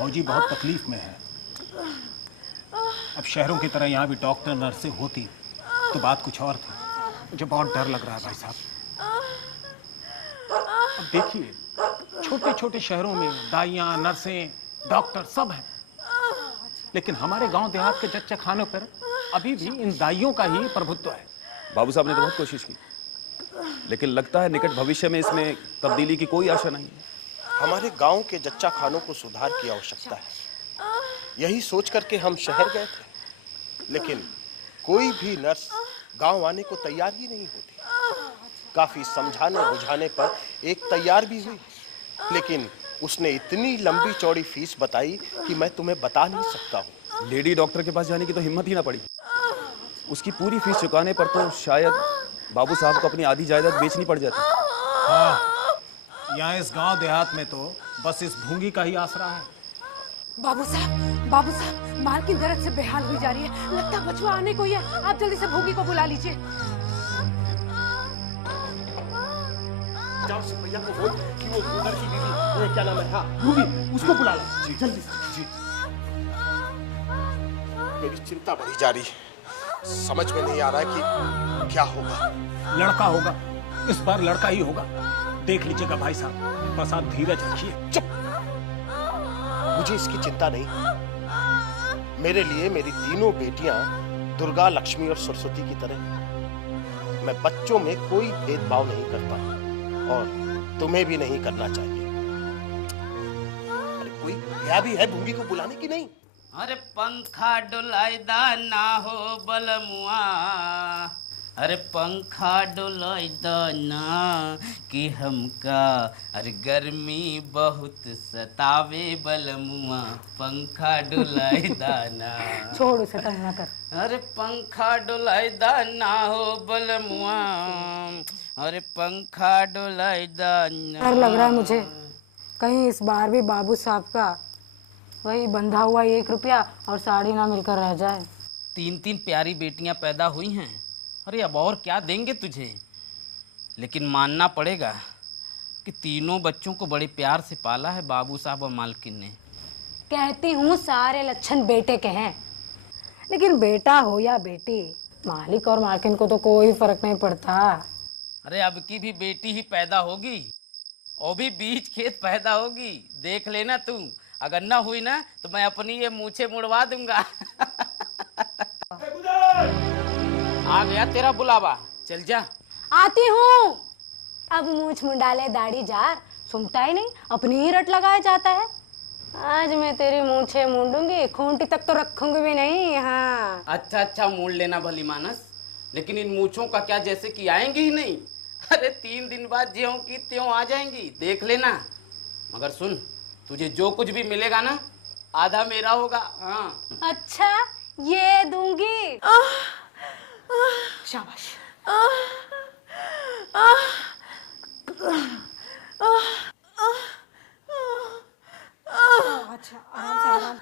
भौजी बहुत तकलीफ में है। अब शहरों की तरह यहाँ भी डॉक्टर नर्सें होती तो बात कुछ और थी। मुझे बहुत डर लग रहा है भाई साहब। अब देखिए, छोटे छोटे शहरों में दाइयाँ, नर्सें, डॉक्टर सब हैं, लेकिन हमारे गांव देहात के जच्चे खानों पर अभी भी इन दाइयों का ही प्रभुत्व है। बाबू साहब ने तो बहुत कोशिश की, लेकिन लगता है निकट भविष्य में इसमें तब्दीली की कोई आशा नहीं है। हमारे गांव के जच्चा खानों को सुधार की आवश्यकता है, यही सोच करके हम शहर गए थे, लेकिन कोई भी नर्स गांव आने को तैयार ही नहीं होती। काफी समझाने बुझाने पर एक तैयार भी हुई, लेकिन उसने इतनी लंबी चौड़ी फीस बताई कि मैं तुम्हें बता नहीं सकता हूँ। लेडी डॉक्टर के पास जाने की तो हिम्मत ही ना पड़ी। उसकी पूरी फीस चुकाने पर तो शायद बाबू साहब को अपनी आधी जायदाद बेचनी पड़ जाती। हाँ, यहाँ इस गांव देहात में तो बस इस भूंगी का ही आसरा है। बाबू साहब, माल की दर्द से बेहाल हुई जा रही है। लगता बचवा आने को ही है। आप जल्दी से भूंगी को बुला लीजिए। जाओ सिपहिया को बोल कि वो उधर की बीवी, क्या नाम है, हाँ भूंगी, उसको बुला लो। जी जल्दी जी। मेरी चिंता बढ़ी जा रही है, समझ में नहीं आ रहा है कि क्या होगा। लड़का होगा, इस बार लड़का ही होगा। देख लीजिएगा भाई साहब, बस आप धीरज रखिए। चुप, मुझे इसकी चिंता नहीं। मेरे लिए मेरी तीनों बेटियां दुर्गा, लक्ष्मी और सरस्वती की तरह। मैं बच्चों में कोई भेदभाव नहीं करता और तुम्हें भी नहीं करना चाहिए। अरे कोई गया भी है भूंगी को बुलाने की नहीं? अरे पंखा डोलाइदा ना हो बलमुआ, अरे पंखा डोलाइदा ना कि हमका, अरे गर्मी बहुत सतावे बलमुआ, पंखा डोलाइदा ना। छोड़ उसे, तंग ना कर। अरे पंखा डोलाइदा ना हो बलमुआ, अरे पंखा डोलाइदा ना। डर लग रहा है मुझे, कहीं इस बार भी बाबू साहब का वही बंधा हुआ 1 रुपया और साड़ी ना मिलकर रह जाए। 3 प्यारी बेटियां पैदा हुई हैं, अरे अब और क्या देंगे तुझे। लेकिन मानना पड़ेगा कि तीनों बच्चों को बड़े प्यार से पाला है बाबू साहब और मालकिन ने। कहती हूँ सारे लक्षण बेटे के हैं, लेकिन बेटा हो या बेटी, मालिक और मालकिन को तो कोई फर्क नहीं पड़ता। अरे अब की भी बेटी ही पैदा होगी, और भी बीज खेत पैदा होगी। देख लेना तू, अगर ना हुई ना तो मैं अपनी ये मूछे मुड़वा दूंगा। आ गया तेरा बुलावा, चल जा। आती हूँ। अब मूछ मुंडाले दाढ़ी जार, सुनता ही नहीं, अपनी ही रट लगाया जाता है। आज मैं तेरी मूछे मूंडूंगी, खूंटी तक तो रखूंगी भी नहीं। हाँ अच्छा मूड लेना भली मानस, लेकिन इन मूछों का क्या, जैसे कि आएंगी ही नहीं। अरे 3 दिन बाद ज्यों की त्यों आ जाएंगी, देख लेना। मगर सुन, तुझे जो कुछ भी मिलेगा ना, आधा मेरा होगा। हाँ अच्छा, ये दूंगी। शाबाश। अच्छा, आराम से, आराम।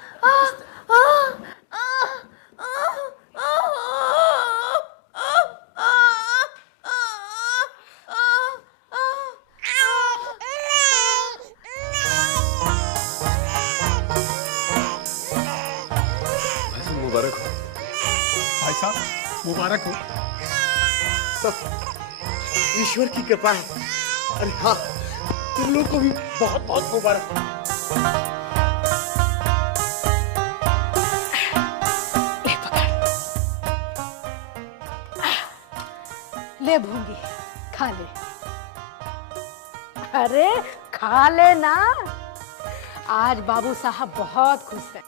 मुबारक हो भाई साहब, मुबारक हो। सब ईश्वर की कृपा है। अरे हाँ, तुम लोग को भी बहुत बहुत मुबारक। ले भूंगी, खा ले। अरे खा ले ना, आज बाबू साहब बहुत खुश है।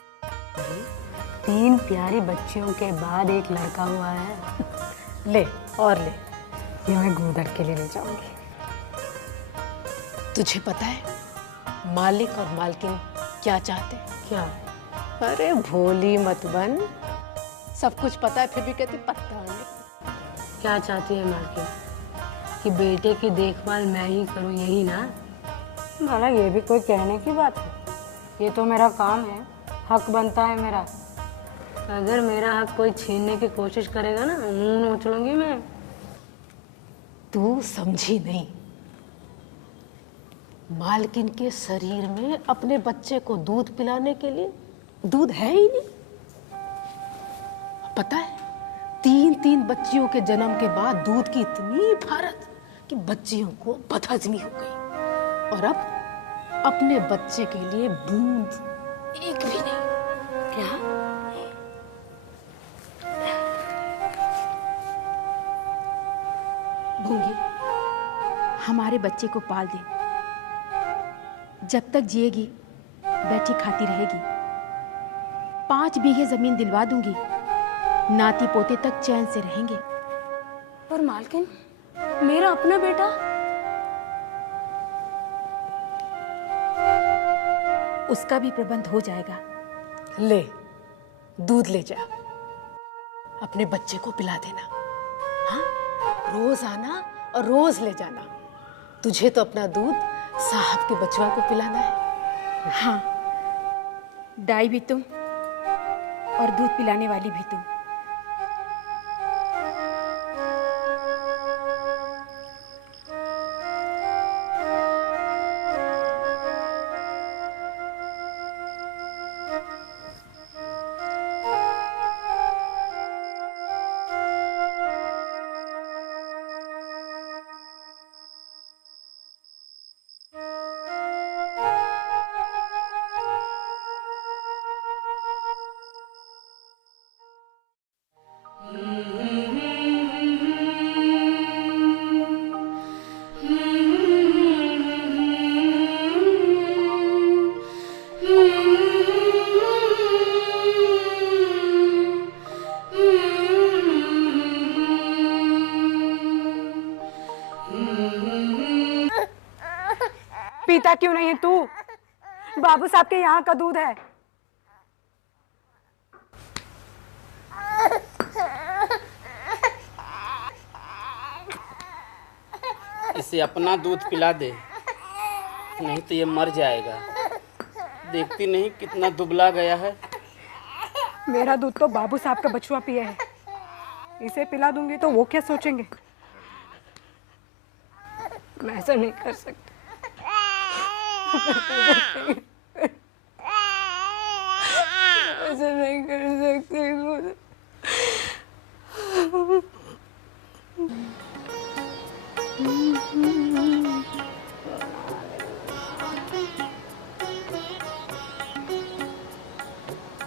3 प्यारी बच्चियों के बाद एक लड़का हुआ है। ले और ले, ये मैं गोदड़ के लिए ले जाऊंगी। तुझे पता है मालिक और मालकिन क्या चाहते हैं? क्या? अरे भोली मत बन, सब कुछ पता है फिर भी कहती पता नहीं। क्या चाहती है मालकिन? कि बेटे की देखभाल मैं ही करूं, यही ना? भला ये भी कोई कहने की बात है? ये तो मेरा काम है, हक बनता है मेरा। अगर मेरा हक कोई छीनने की कोशिश करेगा ना, मुंह नोच लूंगी मैं। तू समझी नहीं। मालकिन के शरीर में अपने बच्चे को दूध पिलाने के लिए दूध है ही नहीं। पता है, 3 बच्चियों के जन्म के बाद दूध की इतनी भारत कि बच्चियों को बदहजमी हो गई, और अब अपने बच्चे के लिए बूंद एक भी नहीं। क्या भूंगी, हमारे बच्चे को पाल दे। जब तक जिएगी बैठी खाती रहेगी। 5 बीघे जमीन दिलवा दूंगी, नाती पोते तक चैन से रहेंगे। पर मालकिन, मेरा अपना बेटा। उसका भी प्रबंध हो जाएगा। ले, दूध ले जा, अपने बच्चे को पिला देना। हाँ, रोज आना और रोज ले जाना। तुझे तो अपना दूध साहब के बचवा को पिलाना है। हाँ, दाई भी तुम और दूध पिलाने वाली भी तुम। पीता क्यों नहीं है तू? बाबू साहब के यहाँ का दूध है। इसे अपना दूध पिला दे, नहीं तो ये मर जाएगा। देखती नहीं कितना दुबला गया है। मेरा दूध तो बाबू साहब का बछुआ पिए है। इसे पिला दूंगी तो वो क्या सोचेंगे? मैं ऐसा नहीं कर सकती। ऐसा नहीं कर सकती।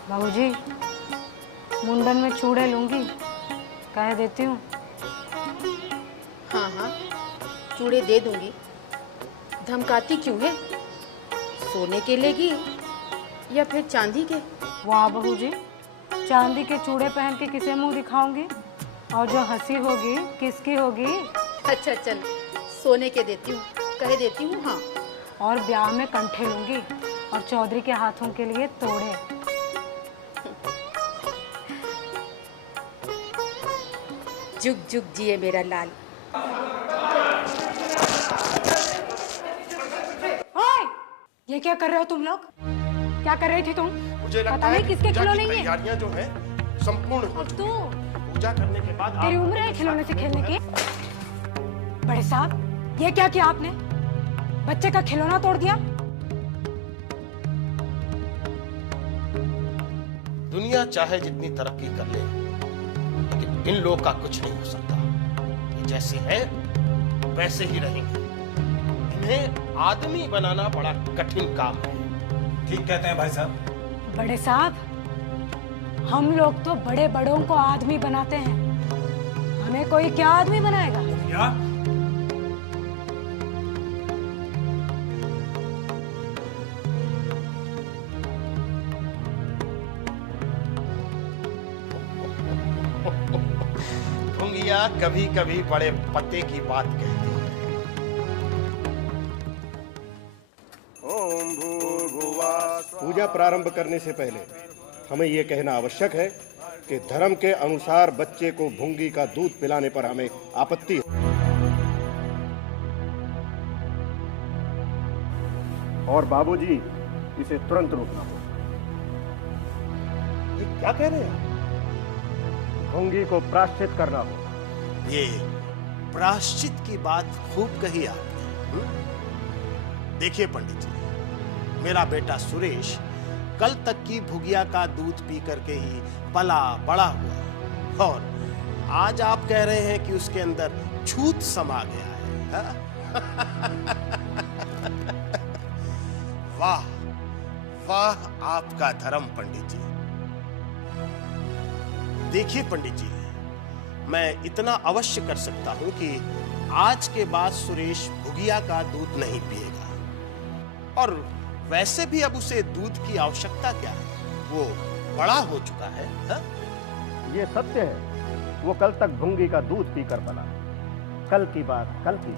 बाबूजी, मुंडन में चूड़े लूंगी, कह देती हूँ। हाँ हाँ, चूड़े दे दूंगी। धमकाती क्यों है? सोने के लेगी या फिर चांदी के? वाह बहू जी, चांदी के चूड़े पहन के किसे मुंह दिखाऊंगी? और जो हंसी होगी किसकी होगी? अच्छा चल, सोने के देती हूँ, कह देती हूँ। हाँ, और ब्याह में कंठे लूंगी और चौधरी के हाथों के लिए तोड़े। जुग जुग जिए मेरा लाल। ओए, ये क्या कर रहे हो तुम लोग? क्या कर रही थी तुम? मुझे लगता पता है नहीं किसके पूजा खिलौने की ये? तैयारियां जो है संपूर्ण हो और चुकी तू, हैं। पूजा करने के बाद तेरी आप उम्र है खिलौने से खेलने की? बड़े साहब, ये क्या किया आपने? बच्चे का खिलौना तोड़ दिया। दुनिया चाहे जितनी तरक्की कर ले, लेकिन इन लोग का कुछ नहीं हो सकता। ये जैसे है वैसे ही रहेंगे। इन्हें आदमी बनाना बड़ा कठिन काम है। ठीक कहते हैं भाई साहब। बड़े साहब, हम लोग तो बड़े बड़ों को आदमी बनाते हैं, हमें कोई क्या आदमी बनाएगा? क्या? भुंगिया कभी कभी बड़े पते की बात कहती है। ओम भूर्भुवः। पूजा प्रारंभ करने से पहले हमें यह कहना आवश्यक है कि धर्म के अनुसार बच्चे को भुंगी का दूध पिलाने पर हमें आपत्ति है, और बाबूजी इसे तुरंत रोकना होगा। ये क्या कह रहे हैं? भुंगी को प्रायश्चित करना होगा। ये प्रायश्चित की बात खूब कही आपने। देखिए पंडित जी, मेरा बेटा सुरेश कल तक की भुगिया का दूध पी करके ही पला बड़ा हुआ और आज आप कह रहे हैं कि उसके अंदर छूत समा गया है, हा? वाह वाह आपका धर्म पंडित जी। देखिए पंडित जी, मैं इतना अवश्य कर सकता हूं कि आज के बाद सुरेश भुगिया का दूध नहीं पिएगा। और वैसे भी अब उसे दूध की आवश्यकता क्या है, वो बड़ा हो चुका है, हा? ये सत्य है, वो कल तक भुंगी का दूध पीकर पला। कल की बात कल की,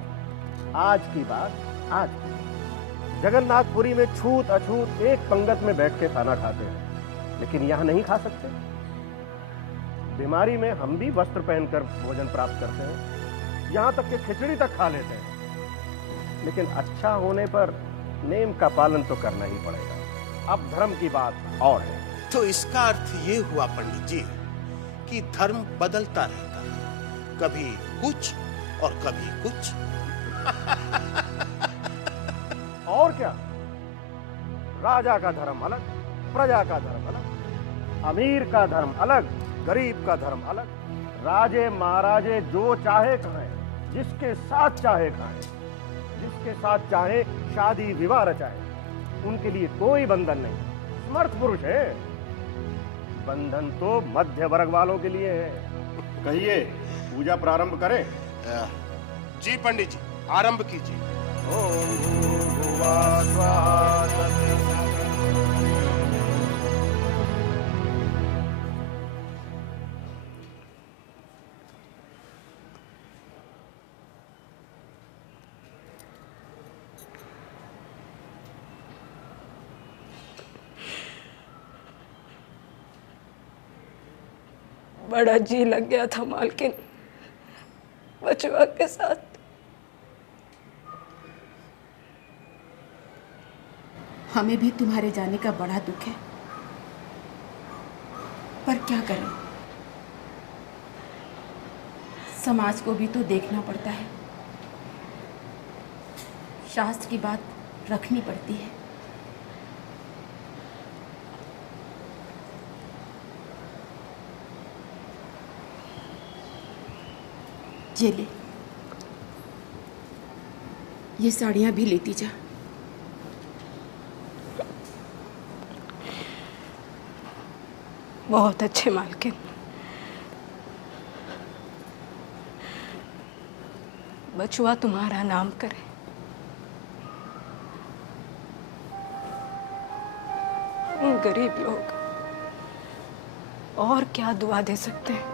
आज की बात आज की। जगन्नाथपुरी में छूत अछूत एक पंगत में बैठ के खाना खाते हैं, लेकिन यहां नहीं खा सकते। बीमारी में हम भी वस्त्र पहनकर भोजन प्राप्त करते हैं, यहां तक कि खिचड़ी तक खा लेते हैं, लेकिन अच्छा होने पर नेम का पालन तो करना ही पड़ेगा। अब धर्म की बात और है। तो इसका अर्थ ये हुआ पंडित जी कि धर्म बदलता रहता है, कभी कुछ और कभी कुछ। और क्या, राजा का धर्म अलग, प्रजा का धर्म अलग, अमीर का धर्म अलग, गरीब का धर्म अलग। राजे महाराजे जो चाहे खाएं, जिसके साथ चाहे खाएं, जिसके साथ चाहे शादी विवाह रचाएं, उनके लिए कोई बंधन नहीं। समर्थ पुरुष है, बंधन तो मध्य वर्ग वालों के लिए है। कहिए, पूजा प्रारंभ करें? जी पंडित जी, आरंभ कीजिए। ओम भूर्भुवः स्वः। बड़ा जी लग गया था मालकिन बचवा के साथ। हमें भी तुम्हारे जाने का बड़ा दुख है, पर क्या करें, समाज को भी तो देखना पड़ता है, शास्त्र की बात रखनी पड़ती है। ये ले, ये साड़ियाँ भी लेती जा। बहुत अच्छे मालकिन। बचुआ तुम्हारा नाम करे। गरीब लोग और क्या दुआ दे सकते हैं।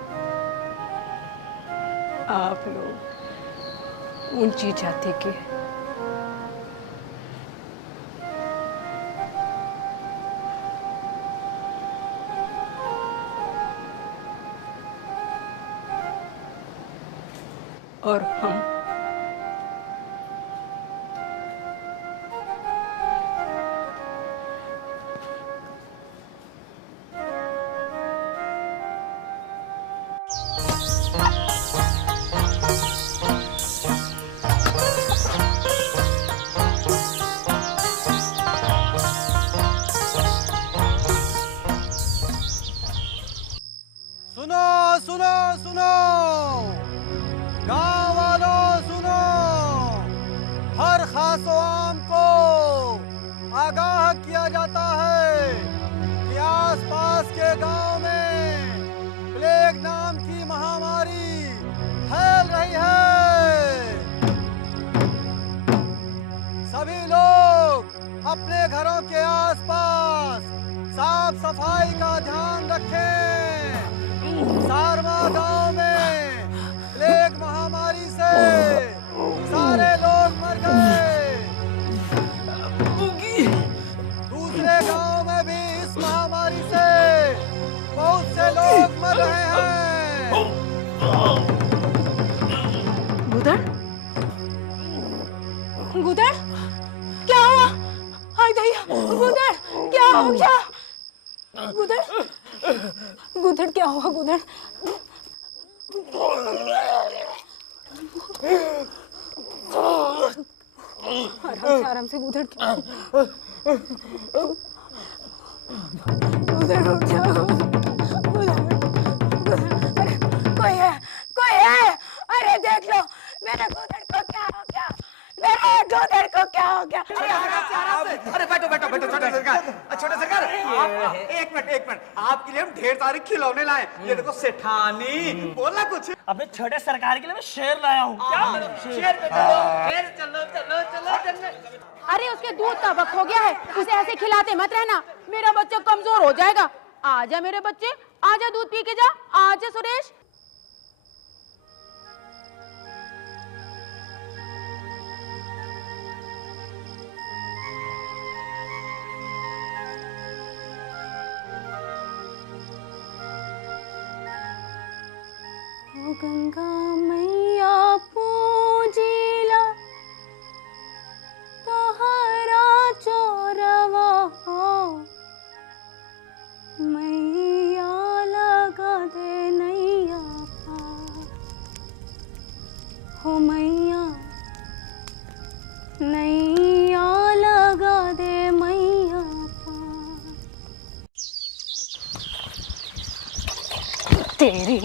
आप लोग ऊंची जाति के, और हम सुनो सुनो सुनो, गांव वालों सुनो, हर खासो आम को आगाह किया जाता है कि आसपास के गांव में प्लेग नाम की महामारी फैल रही है। सभी लोग अपने घरों के आसपास साफ सफाई का ध्यान रखें। सारमा गांव में प्लेग महामारी से सारे लोग मर गए। दूसरे गांव में भी इस महामारी से बहुत से लोग मर रहे हैं। गुदड़, गुदड़, क्या हुआ? हाय दया, गुदड़, क्या हो गया? गुदड़, गुदड़, क्या हुआ गुदड़? आराम से उधर उधर उठ जाओ। अरे कोई है। अरे देख लो मेरे गोदड़ को क्या हो गया, मेरे गोदड़ को क्या हो गया। अरे बैठो बैठो बैठो छोटे सरकार आप एक मिनट आपके लिए हम ढेर सारे खिलौने लाए। ये देखो सेठानी, बोलना कुछ। अबे छोटे सरकार के लिए मैं शेर लाया हूँ। क्या शेर पे चलो। अरे उसके दूध का वक्त हो गया है, उसे ऐसे खिलाते मत रहना, मेरा बच्चा कमजोर हो जाएगा। आजा मेरे बच्चे, आजा दूध पी के जा, आजा सुरेश। गंगा मैया पूजिला तोहरा चोरवा मैया लगा दे नैया पार हो मैया नैया लगा दे मैया पार। तेरी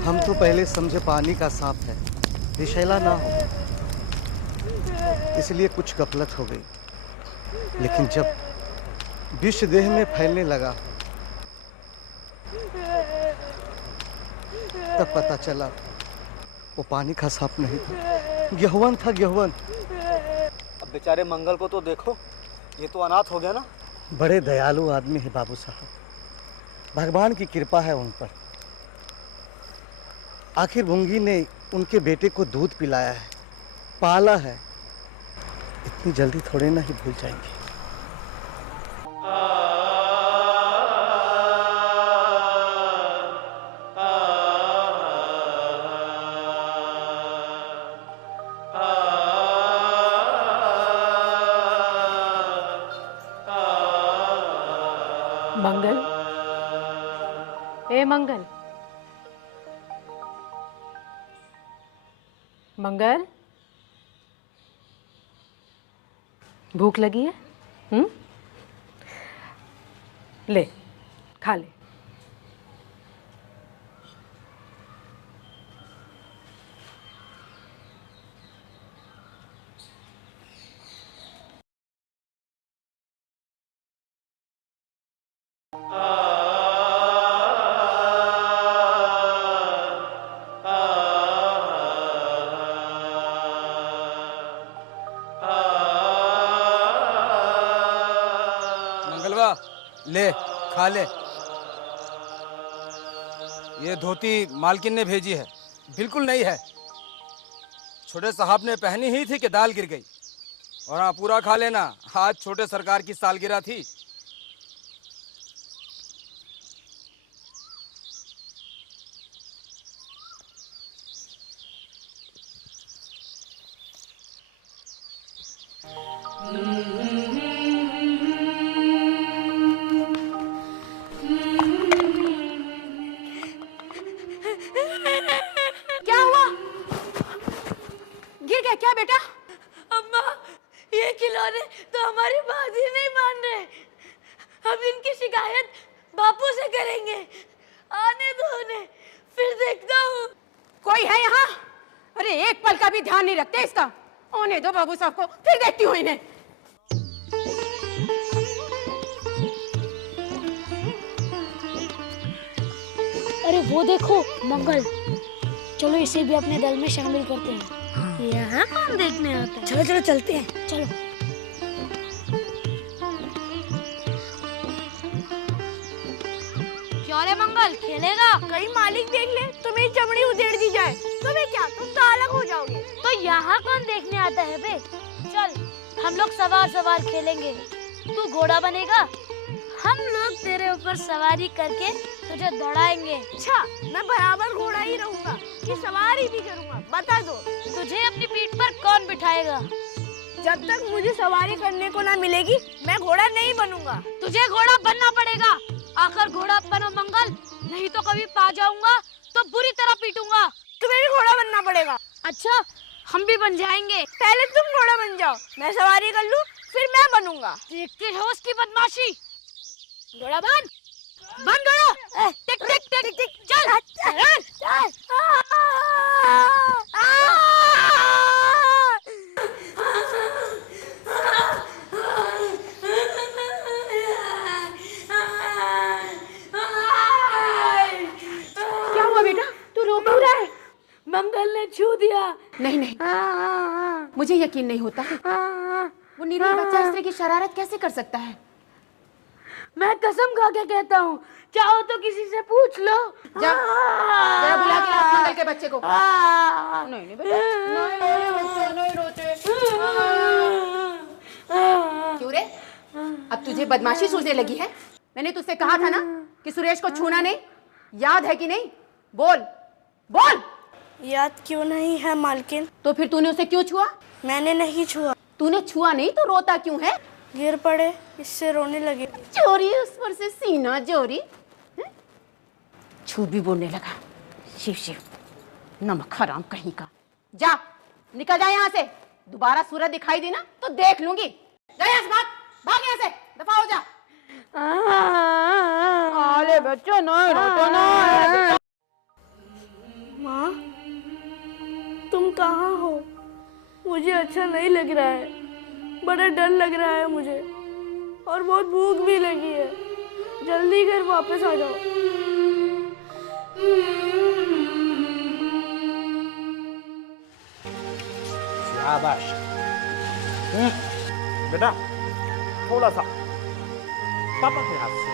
हम तो पहले समझे पानी का सांप है, विषैला ना हो, इसलिए कुछ गफलत हो गई। लेकिन जब विष देह में फैलने लगा तब पता चला वो पानी का सांप नहीं था, गेहवन था, गेहवन। अब बेचारे मंगल को तो देखो, ये तो अनाथ हो गया ना। बड़े दयालु आदमी है बाबू साहब, भगवान की कृपा है उन पर। आखिर भुंगी ने उनके बेटे को दूध पिलाया है, पाला है, इतनी जल्दी थोड़े ना ही भूल जाएंगे। मंगल, ए मंगल, मंगल, भूख लगी है? ले खा ले। ले खा ले। ये धोती मालकिन ने भेजी है, बिल्कुल नई है। छोटे साहब ने पहनी ही थी कि दाल गिर गई। और हाँ, पूरा खा लेना, आज छोटे सरकार की सालगिरह थी। क्या बेटा? अम्मा, ये खिलौने तो हमारी बात ही नहीं मान रहे। हम इनकी शिकायत बापू से करेंगे। आने दो उन्हें, फिर देखता हूँ। कोई है यहाँ? अरे एक पल का भी ध्यान नहीं रखते इसका। आने दो बाबू साहब को, फिर देखती हूँ इन्हें। अरे वो देखो मंगल, चलो इसे भी अपने दल में शामिल करते हैं। यहाँ कौन देखने आता है? चलो चलो चलते हैं, चलो। क्यों रे मंगल, खेलेगा? कहीं मालिक देख ले तो मेरी चमड़ी उधेड़ दी जाए। तुम्हें क्या, तुम तो अलग हो जाओगे। तो यहाँ कौन देखने आता है बे? चल हम लोग सवार खेलेंगे। तू घोड़ा बनेगा, हम लोग तेरे ऊपर सवारी करके तुझे दौड़ाएंगे। अच्छा, मैं बराबर घोड़ा ही रहूंगा कि सवारी भी करूंगा? बता दो। तुझे अपनी पीठ पर कौन बिठाएगा? जब तक मुझे सवारी करने को ना मिलेगी मैं घोड़ा नहीं बनूंगा। तुझे घोड़ा बनना पड़ेगा। आखिर घोड़ा बनो मंगल, नहीं तो कभी पा जाऊंगा तो बुरी तरह पीटूंगा। तुम्हें भी घोड़ा बनना पड़ेगा। अच्छा, हम भी बन जाएंगे। पहले तुम घोड़ा बन जाओ, मैं सवारी कर लूं, फिर मैं बनूंगा। देखते हो उसकी बदमाशी। घोड़ा बन घोड़ा। टिक टिक टिक टिक चल चल। क्या हुआ बेटा, तू रो क्यों रहा है? मंगल ने छू दिया। नहीं नहीं, मुझे यकीन नहीं होता। वो निरीह बच्चा इस तरह की शरारत कैसे कर सकता है? मैं कसम खा के कहता हूँ, चाहो तो किसी से पूछ लो। जा, जरा बुला के ला मंगल के बच्चे को। नहीं नहीं बेटा, नहीं रोते। क्यों रे, अब तुझे बदमाशी सूझने लगी है? मैंने तुझसे कहा था ना कि सुरेश को छूना नहीं, याद है कि नहीं? बोल बोल। याद क्यों नहीं है मालकिन? तो फिर तूने उसे क्यों छुआ? मैंने नहीं छुआ। तूने छुआ नहीं तो रोता क्यों है? गिर पड़े, इससे रोने लगे। चोरी, उस पर से सीना चोरी। झूठ भी बोलने लगा। शिव शिव, नमक हराम कहीं का। जा, निकल जा यहाँ से। दोबारा सूरज दिखाई दी ना तो देख लूंगी। जा यहाँ से, भाग यहाँ से, दफा हो जा। अरे बच्चों, नहीं रोते ना। माँ, तुम कहाँ हो? मुझे अच्छा नहीं लग रहा है, बड़ा डर लग रहा है मुझे, और बहुत भूख भी लगी है। जल्दी घर वापस आ जाओ। शाबाश। बेटा, थोड़ा सा पापा के हाथ से।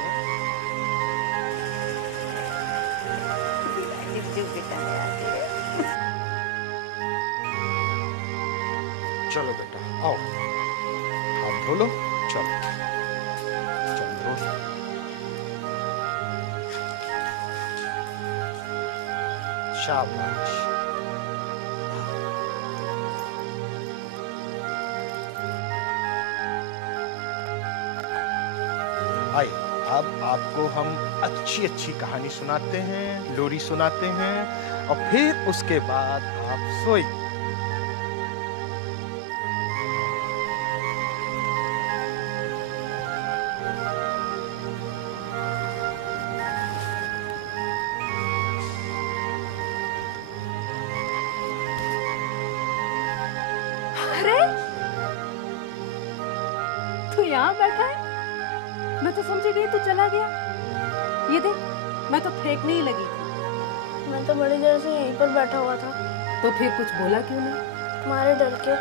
चलो बेटा, आओ, हाथ धो लो। चलो चलो, शाबाश। आइए, अब आपको हम अच्छी अच्छी कहानी सुनाते हैं, लोरी सुनाते हैं, और फिर उसके बाद आप सोइए। अरे, तू यहाँ बैठा है? मैं तो समझ गई तू चला गया। ये देख, मैं तो फेंकने ही लगी थी। मैं तो बड़ी देर से यहीं पर बैठा हुआ था। तो फिर कुछ बोला क्यों नहीं? तुम्हारे डर के।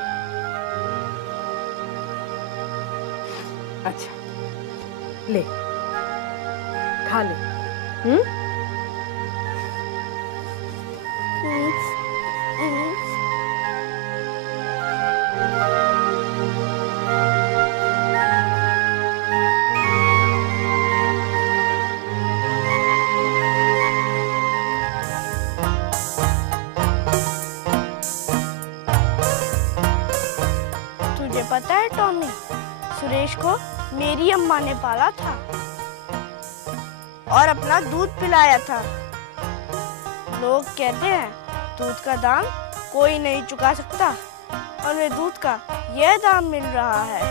अच्छा, ले, खा ले। पता है टॉमी, सुरेश को मेरी अम्मा ने पाला था और अपना दूध पिलाया था। लोग कहते हैं दूध का दाम कोई नहीं चुका सकता, और वे दूध का यह दाम मिल रहा है।